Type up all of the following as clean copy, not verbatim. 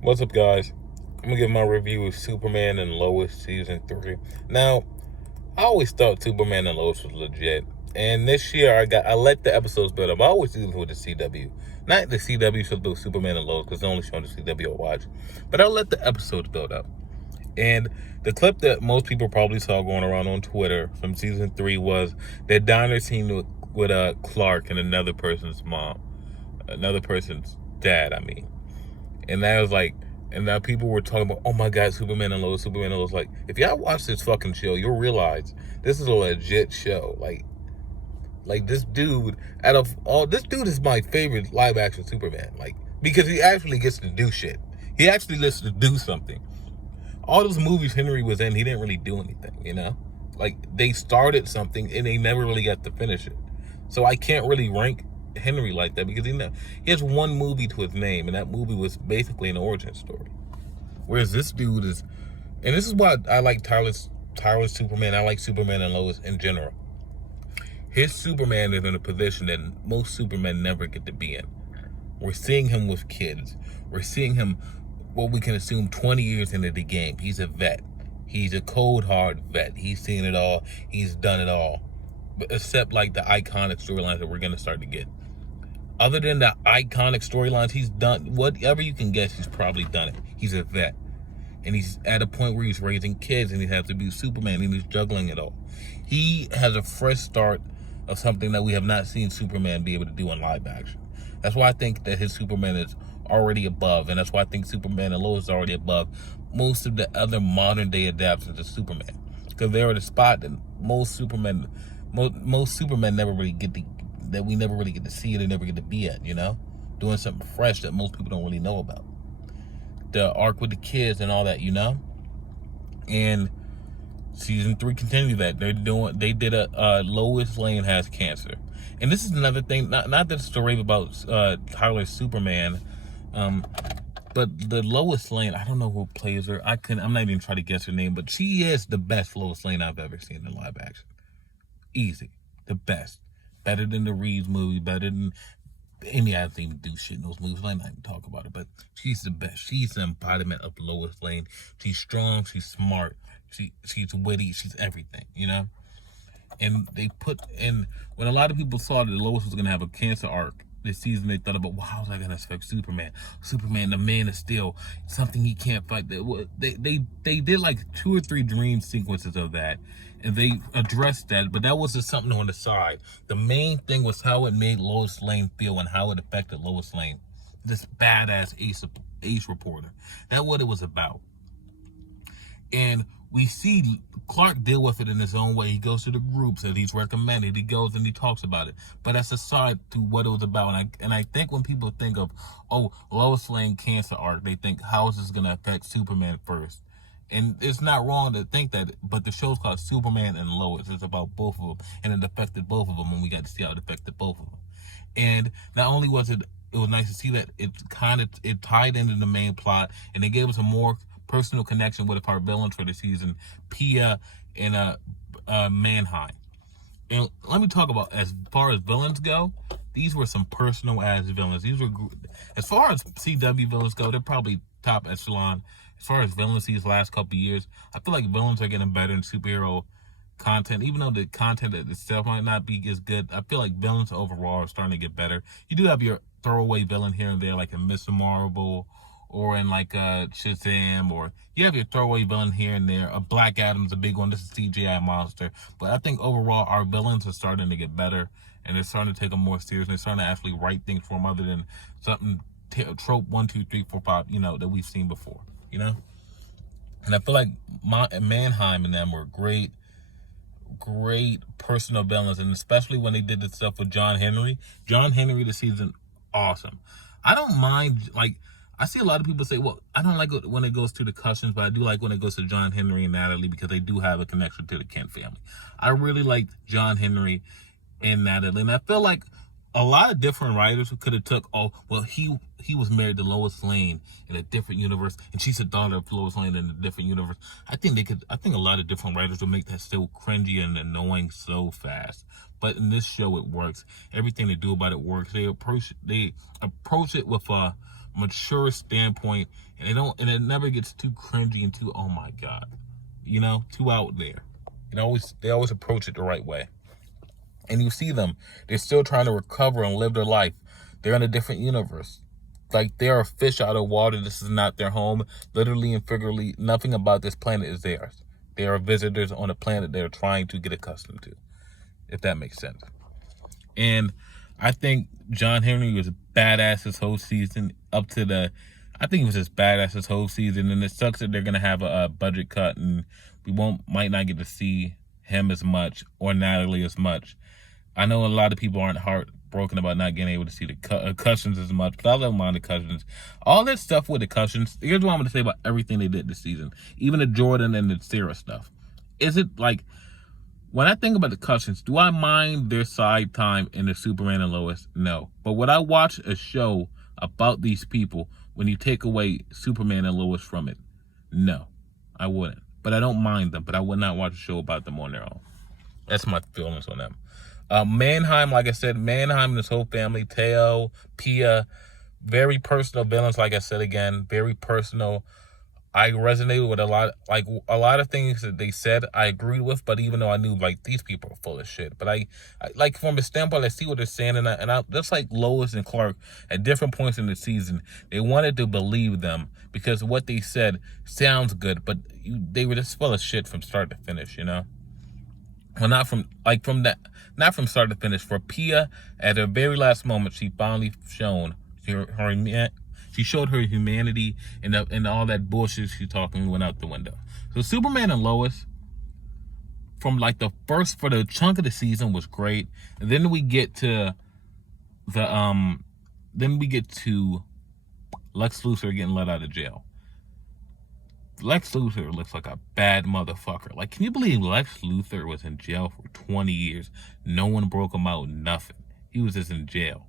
What's up, guys? I'm gonna give my review of Superman and Lois season 3. Now, I always thought Superman and Lois was legit, and this year I let the episodes build up. I always do this with the CW, not the CW shows build Superman and Lois because the only show on the CW I watch, but I'll let the episodes build up. And the clip that most people probably saw going around on Twitter from season 3 was that diner scene with Clark and another person's mom, another person's dad. I mean. And that was like, and now people were talking about, oh my God, Superman and Lois, Superman and Lois. Like, if y'all watch this fucking show, you'll realize this is a legit show. Like this dude, out of all, this dude is my favorite live action Superman. Like, because he actually gets to do shit. He actually gets to do something. All those movies Henry was in, he didn't really do anything, you know? Like, they started something and they never really got to finish it. So I can't really rank Henry like that because he has one movie to his name, and that movie was basically an origin story. Whereas this dude is, and this is why I like Tyler's Superman. I like Superman and Lois in general. His Superman is in a position that most Supermen never get to be in. We're seeing him with kids. We're seeing him, what we can assume, 20 years into the game. He's a vet. He's a cold, hard vet. He's seen it all. He's done it all. But except like the iconic storylines that we're going to start to get. Other than the iconic storylines, he's done whatever you can guess. He's probably done it. He's a vet, and he's at a point where he's raising kids, and he has to be Superman, and he's juggling it all. He has a fresh start of something that we have not seen Superman be able to do in live action. That's why I think that his Superman is already above, and that's why I think Superman and Lois is already above most of the other modern day adaptations of Superman, because they're at a spot that most Supermen never really get to, that we never really get to see it and never get to be at, you know? Doing something fresh that most people don't really know about. The arc with the kids and all that, you know? And season 3 continued that. They did a Lois Lane has cancer. And this is another thing, not that it's to rave about Tyler's Superman, but the Lois Lane, I don't know who plays her. I'm not even trying to guess her name, but she is the best Lois Lane I've ever seen in live action. Easy. The best. Better than the Reeves movie, better than Amy Adams even do shit in those movies. I'm not even talk about it, but she's the best. She's the embodiment of Lois Lane. She's strong, she's smart, she's witty, she's everything, you know? And they put in, when a lot of people saw that Lois was gonna have a cancer arc this season, they thought about, well, how's that gonna affect Superman? Superman, the Man of Steel, something he can't fight. They did like 2 or 3 dream sequences of that, and they addressed that, but that was just something on the side. The main thing was how it made Lois Lane feel and how it affected Lois Lane, this badass ace reporter. That's what it was about. And we see Clark deal with it in his own way. He goes to the groups that he's recommended. He goes and he talks about it. But that's aside to what it was about. And I think when people think of, oh, Lois Lane cancer arc, they think, how is this going to affect Superman first? And it's not wrong to think that, but the show's called Superman and Lois. It's about both of them, and it affected both of them, and we got to see how it affected both of them. And not only was it was nice to see that it tied into the main plot, and it gave us a more personal connection with our villains for the season, Pia and Mannheim. And let me talk about, as far as villains go, these were some personal ass villains. These were, as far as CW villains go, they're probably top echelon. As far as villains these last couple of years, I feel like villains are getting better in superhero content. Even though the content itself might not be as good, I feel like villains overall are starting to get better. You do have your throwaway villain here and there, like in Mr. Marvel, or in like Shazam, or you have your throwaway villain here and there. A Black Adam's a big one. This is CGI monster. But I think overall our villains are starting to get better, and they're starting to take them more serious. They're starting to actually write things for them other than something trope 1, 2, 3, 4, 5, you know, that we've seen before, you know. And I feel like Mannheim and them were great personal villains, and especially when they did the stuff with John Henry. John Henry this season, awesome. I don't mind, like, I see a lot of people say, well, I don't like it when it goes to the Cousins, but I do like when it goes to John Henry and Natalie because they do have a connection to the Kent family. I really like John Henry and Natalie, and I feel like a lot of different writers could have took, oh, well, he was married to Lois Lane in a different universe, and she's a daughter of Lois Lane in a different universe. I think a lot of different writers would make that so cringy and annoying so fast. But in this show, it works. Everything they do about it works. They approach it with mature standpoint, and it never gets too cringy and too, oh my God, too out there. They always approach it the right way. And you see them, they're still trying to recover and live their life. They're in a different universe. Like, they're a fish out of water. This is not their home. Literally and figuratively, nothing about this planet is theirs. They are visitors on a planet they're trying to get accustomed to, if that makes sense. And I think John Henry was badass this whole season I think he was just badass this whole season. And it sucks that they're going to have a budget cut and we might not get to see him as much or Natalie as much. I know a lot of people aren't heartbroken about not getting able to see the Cousins as much, but I don't mind the Cousins. All that stuff with the Cousins, here's what I'm going to say about everything they did this season. Even the Jordan and the Sarah stuff. Is it like, when I think about the Cousins, do I mind their side time in the Superman and Lois? No. But would I watch a show about these people when you take away Superman and Lois from it? No, I wouldn't. But I don't mind them, but I would not watch a show about them on their own. That's my feelings on them. Mannheim, like I said, Mannheim and his whole family, Teo, Pia, very personal villains, like I said again, very personal. I resonated with a lot of things that they said I agreed with, but even though I knew, like, these people are full of shit. But I like, from a standpoint, I see what they're saying, and I just like Lois and Clark at different points in the season, they wanted to believe them because what they said sounds good, but they were just full of shit from start to finish, Well, not from start to finish. For Pia, at her very last moment, she finally she showed her humanity, and all that bullshit she's talking went out the window. So Superman and Lois, from like for the chunk of the season, was great. And then we get to Lex Luthor getting let out of jail. Lex Luthor looks like a bad motherfucker. Like, can you believe Lex Luthor was in jail for 20 years? No one broke him out, nothing. He was just in jail.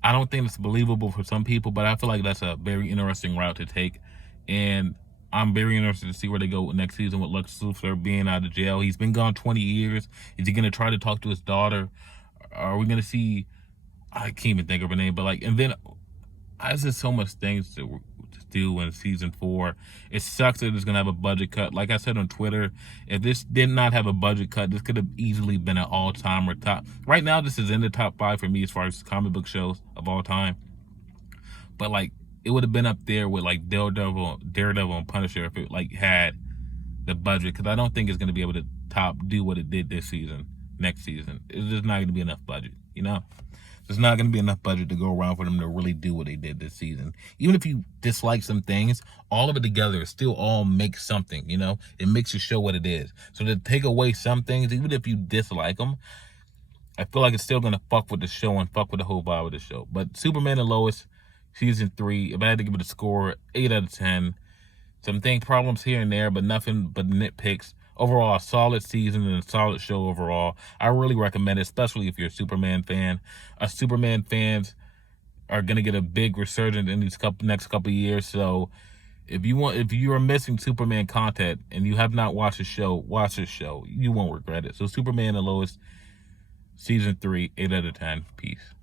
I don't think it's believable for some people, but I feel like that's a very interesting route to take. And I'm very interested to see where they go next season with Lex Luthor being out of jail. He's been gone 20 years. Is he going to try to talk to his daughter? Are we going to see, I can't even think of her name, but and then there's just so much things to do in season 4. It sucks that it's going to have a budget cut. Like I said on Twitter, if this did not have a budget cut, this could have easily been an all-timer top. Right now, this is in the top 5 for me as far as comic book shows of all time. But it would have been up there with Daredevil and Punisher if it had the budget, because I don't think it's going to be able to do what it did this season, next season. It's just not going to be enough budget, There's not going to be enough budget to go around for them to really do what they did this season. Even if you dislike some things, all of it together still all makes something, It makes the show what it is. So to take away some things, even if you dislike them, I feel like it's still going to fuck with the show and fuck with the whole vibe of the show. But Superman and Lois, season 3, if I had to give it a score, 8 out of 10. Some problems here and there, but nothing but nitpicks. Overall, a solid season and a solid show overall. I really recommend it, especially if you're a Superman fan. Superman fans are going to get a big resurgence in these next couple of years. So if you are missing Superman content and you have not watched the show, watch the show. You won't regret it. So Superman and Lois, season 3, 8 out of 10. Peace.